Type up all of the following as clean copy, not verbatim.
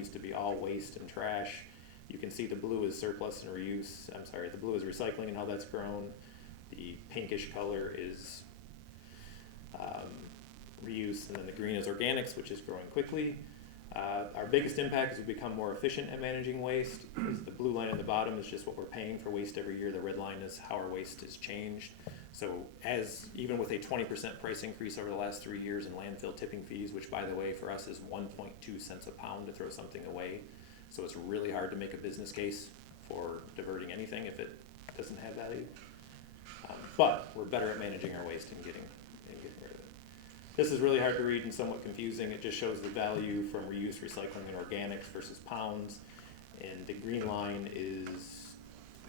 used to be all waste and trash. You can see the blue is surplus and reuse. I'm sorry, the blue is recycling and how that's grown. The pinkish color is reuse, and then the green is organics, which is growing quickly. Our biggest impact is we become more efficient at managing waste. The blue line at the bottom is just what we're paying for waste every year. The red line is how our waste is changed. So even with a 20% price increase over the last 3 years in landfill tipping fees, which by the way for us is 1.2 cents a pound to throw something away. So it's really hard to make a business case for diverting anything if it doesn't have value. But we're better at managing our waste and getting rid of it. This is really hard to read and somewhat confusing. It just shows the value from reuse, recycling, and organics versus pounds. And the green line is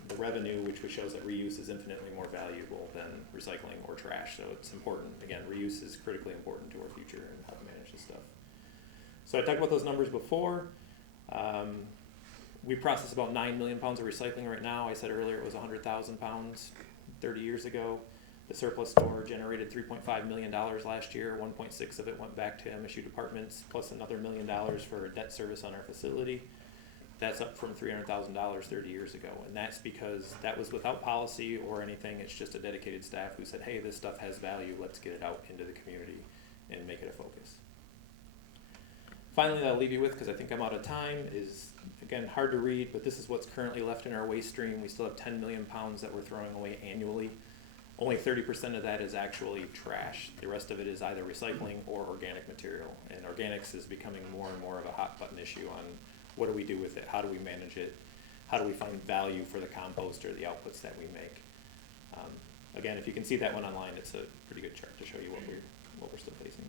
the revenue, which shows that reuse is infinitely more valuable than recycling or trash. So it's important. Again, reuse is critically important to our future and how to manage this stuff. So I talked about those numbers before. We process about 9 million pounds of recycling right now. I said earlier it was 100,000 pounds 30 years ago. The surplus store generated $3.5 million last year. 1.6 of it went back to MSU departments, plus another $1 million for debt service on our facility. That's up from $300,000 30 years ago. And that's because that was without policy or anything. It's just a dedicated staff who said, hey, this stuff has value. Let's get it out into the community and make it a focus. Finally, that I'll leave you with, because I think I'm out of time, is, again, hard to read, but this is what's currently left in our waste stream. We still have 10 million pounds that we're throwing away annually. Only 30% of that is actually trash. The rest of it is either recycling or organic material. And organics is becoming more and more of a hot button issue on what do we do with it, how do we manage it, how do we find value for the compost or the outputs that we make. Again, if you can see that one online, it's a pretty good chart to show you what we're still facing.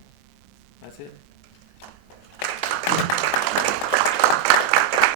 That's it.